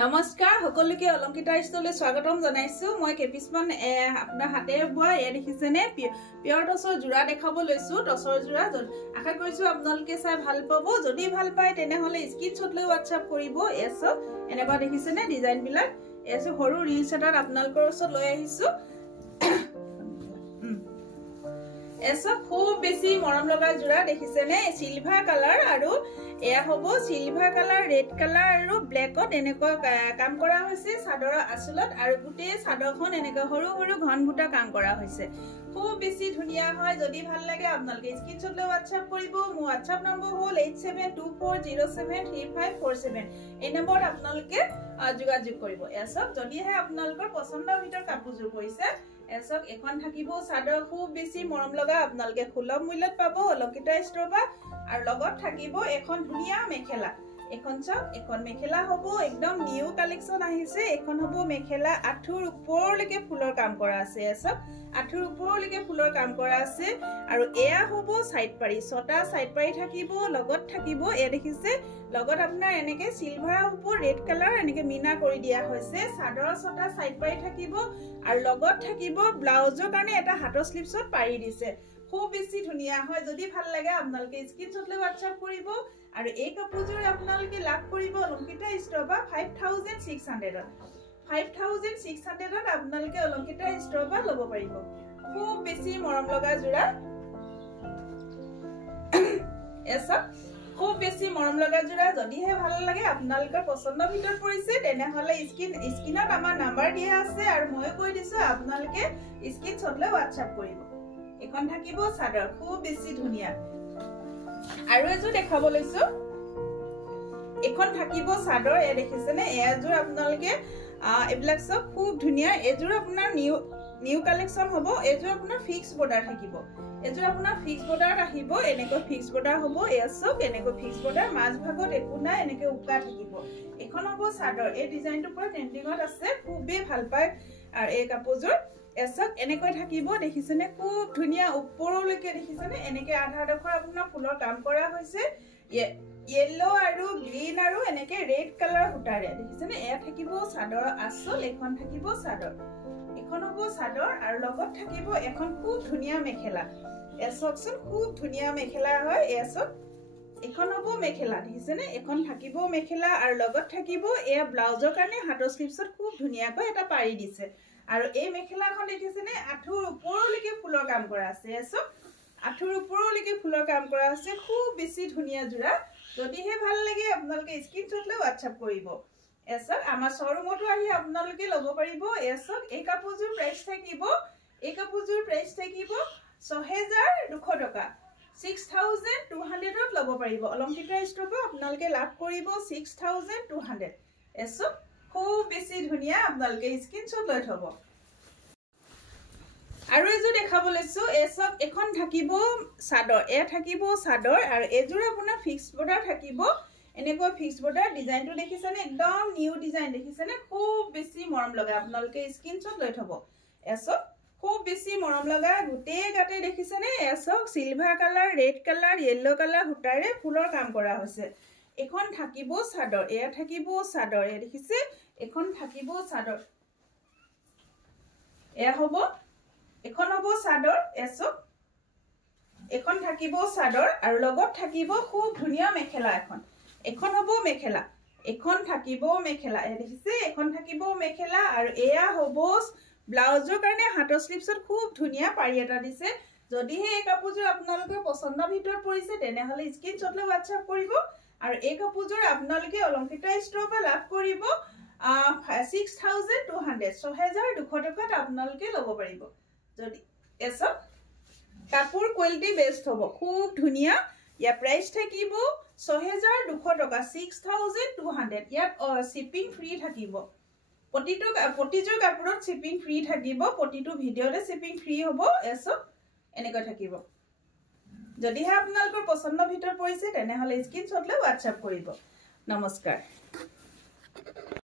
নমস্কাৰ সকলোকে অলংকিতা ষ্টলে স্বাগতম জনাইছো মই কেপিছমান আপোনাৰ হাতে বোৱা দেখিছেনে পিয়ৰ টছৰ জোৰা দেখাব লৈছো টছৰ জোৰা আশা কৰিছো আপোনালোকে চাই ভাল পাব যদি ভাল পায় তেনেহলে স্ক্ৰিনশ্বট লৈ WhatsApp কৰিব এছো এনেবা দেখিছেনে ডিজাইন বিলাক এছো সৰু ৰিলছ এটাত আপোনালোকৰ ওচৰত লৈ আহিছো এছো খুব বেছি মৰম লগা জোৰা দেখিছেনে সিলভাৰ কালাৰ আৰু এয়া হবো সিলভাৰ কালাৰ ৰেড কালাৰ আৰু ব্ল্যাকত এনেকৈ কাম কৰা হৈছে সাদৰ আসলত আৰু গুটে সাদৰখন এনেকৈ সৰু সৰু ঘন বুটা কাম কৰা হৈছে খুব বেছি ধুনিয়া হয় যদি ভাল লাগে আপোনালোকে স্ক্ৰিনশ্বট লৈ WhatsApp কৰিব মোৰ WhatsApp নম্বৰ হল 8724073547 এই নম্বৰত আপোনালোকে যোগাযোগ কৰিব এসক যদিহে আপোনালোকৰ পছন্দৰ ভিতৰ কাপোৰজোৰ পৰিছে এসক এখন থাকিব সাদৰ খুব বেছি মৰম লগা আপোনালোকে সুলভ মূল্যত পাব অলংকিতা ষ্ট'ৰবা আৰু লগত থাকিব এখন ধুনিয়া মেখেলা এখন চাওক এখন মেখেলা হ'ব একদম নিউ কালেকচন আহিছে এখন হ'ব মেখেলা আঠুৰ ওপৰলৈকে ফুলৰ কাম কৰা আছে এসক আঠুৰ ওপৰলৈকে ফুলৰ কাম কৰা আছে আৰু এয়া হ'ব সাইড পাৰি ছটা সাইড পাৰি থাকিব লগত থাকিব এ দেখিছে লগত আপোনাৰ এনেকে সিলভাৰ ওপৰ ৰেড কালাৰ এনেকে মিনা কৰি দিয়া হৈছে সাদৰ ছটা সাইড পাৰি থাকিব আৰু লগত থাকিব ব্লাউজৰ কাৰণে এটা হাতৰ স্লিপছত পাৰি দিছে খুব বেছি ধুনিয়া হয় যদি ভাল লাগে আপোনালোকে স্ক্ৰিনশ্বট লৈ WhatsApp কৰিব আৰু এই কাপোৰজোৰ আপোনালোকে লাভ কৰিব অলংকিতা ষ্ট'ৰবা 5600 5600 আপোনালোকে অলংকিতা ষ্ট'ৰবা ল'ব পাৰিব খুব বেছি মৰম লগা জোৰা এসব খুব বেছি মৰম লগা জোৰা যদিহে ভাল লাগে আপোনালোকৰ পছন্দৰ ভিতৰত পৰিছে তেনেহলে স্ক্ৰিনত আমাৰ নাম্বাৰ দিয়া আছে আৰু মই কৈ দিছো আপোনালোকে স্ক্ৰিনশ্বট লৈ WhatsApp কৰিব এখন থাকিব সাদৰ খুব বেছি ধুনিয়া আৰু এজোৰ দেখাব লৈছো এখন থাকিব সাদৰ এ দেখিছেনে এজোৰ আপোনালোকে এবিলাক সব খুব ধুনিয়া এজোৰ আপোনাৰ নিউ কালেকচন হ'ব এজোৰ আপোনাৰ ফিক্স বৰ্ডাৰ থাকিব এজোৰ আপোনাৰ ফিক্স বৰ্ডাৰ আহিব এনেকৈ ফিক্স বৰ্ডাৰ হ'ব এসক এনেকৈ ফিক্স বৰ্ডাৰ মাজ ভাগত একো নাই এনেকৈ উকা থাকিব এখন হ'ব সাদৰ এই ডিজাইনটো পুৰা ট্ৰেন্ডিংত আছে খুবেই ভাল পায় আৰু এই কাপোৰজোৰ এসক এনেকৈ থাকিব দেখিছেনে খুব ধুনিয়া ওপৰলৈকে দেখিছেনে এনেকৈ আধা ডখৰ আপোনাৰ ফুলৰ কাম কৰা হৈছে yellow আৰু গ্ৰীন আৰু এনেকৈ ৰেড কালাৰ সূতাৰে দেখিছেনে এয়া থাকিব সাদৰ আসল এখন থাকিব সাদৰ এখন হ'ব সাদৰ আৰু লগত থাকিব এখন খুব ধুনিয়া মেখেলা এসকচোন খুব ধুনিয়া মেখেলা হয় এসক এখন হ'ব মেখেলা দেখিছেনে এখন থাকিব মেখেলা আৰু লগত থাকিব এয়া ব্লাউজৰ কাৰণে হাতৰ স্লিপছত খুব ধুনিয়াকৈ এটা পাৰি দিছে আৰু এই মেখেলাখন দেখিছেনে আঠুৰ ওপৰলৈকে ফুলৰ কাম কৰা আছে এসক আঠুৰ ওপৰলৈকে ফুলৰ কাম কৰা আছে খুব বেছি ধুনিয়া জোৰা যদিহে ভাল লাগে আপোনালোকে স্ক্ৰিনশ্বট লৈ WhatsApp কৰিব এসক আমাৰ শ্বৰুমতো আহি আপোনালোকে ল'ব পাৰিব এসক এই কাপোৰজোৰ প্ৰাইস থাকিব 6200 টকা 6200 ল'ব পাৰিব অলংকিতা ষ্ট'ৰটো আপোনালোকে লাভ কৰিব 6200 এসক খুব বেছি ধুনিয়া আপোনালোকে স্ক্ৰিনশ্বট লৈ থব আৰু এজোৰ দেখাব লৈছো এসক এখন থাকিব সাদৰ এ থাকিব সাদৰ আৰু এজোৰ আপোনাৰ ফিক্স বৰ্ডাৰ থাকিব এনেকৈ ফিক্স বৰ্ডাৰ ডিজাইনটো দেখিছেনে একদম নিউ ডিজাইন দেখিছেনে খুব বেছি মৰম লগা আপোনালোকে স্ক্ৰিনশ্বট লৈ থব এসক খুব বেছি মৰম লগা গুটে গাতে দেখিছেনে এসক silver colour red colour yellow colour সূতাৰে ফুলৰ কাম কৰা হৈছে এখন থাকিব সাদৰ এয়া থাকিব সাদৰ এ দেখিছে এখন থাকিব সাদৰ এয়া হ'ব এখন হ'ব সাদৰ এসক এখন থাকিব সাদৰ আৰু লগত থাকিব খুব ধুনিয়া মেখেলা এখন হ'ব মেখেলা এখন থাকিব মেখেলা এ দেখিছে এখন থাকিব মেখেলা আৰু এয়া হ'ব ব্লাউজৰ কাৰণে হাতৰ স্লিপছত খুব ধুনিয়া পাৰি এটা দিছে যদিহে এই কাপোৰজোৰ আপোনালোকৰ পছন্দৰ ভিতৰত পৰিছে তেনেহলে স্ক্ৰিনশ্বট লৈ WhatsApp কৰিব আৰু এই কাপোৰজোৰ আপোনালোকে অলংকিতা ষ্ট'ৰৰ পৰা লাভ কৰিব 6200 টকাত আপোনালোকে ল'ব পাৰিব যদি এসক কাপোৰ কোৱালিটি বেষ্ট হ'ব খুব ধুনিয়া ইয়া প্ৰাইস থাকিব 6200 টকা 6200 ইয়াত শিপিং ফ্ৰী থাকিব প্ৰতিটোৰ কাপোৰত শিপিং ফ্ৰী থাকিব প্ৰতিটো ভিডিঅ'তে শিপিং ফ্ৰী হ'ব এসক এনেকৈ থাকিব যদিহে আপোনালোকৰ পছন্দৰ ভিতৰত পৰিছে তেনেহলে স্ক্ৰিনশ্বট লৈ WhatsApp কৰিব নমস্কাৰ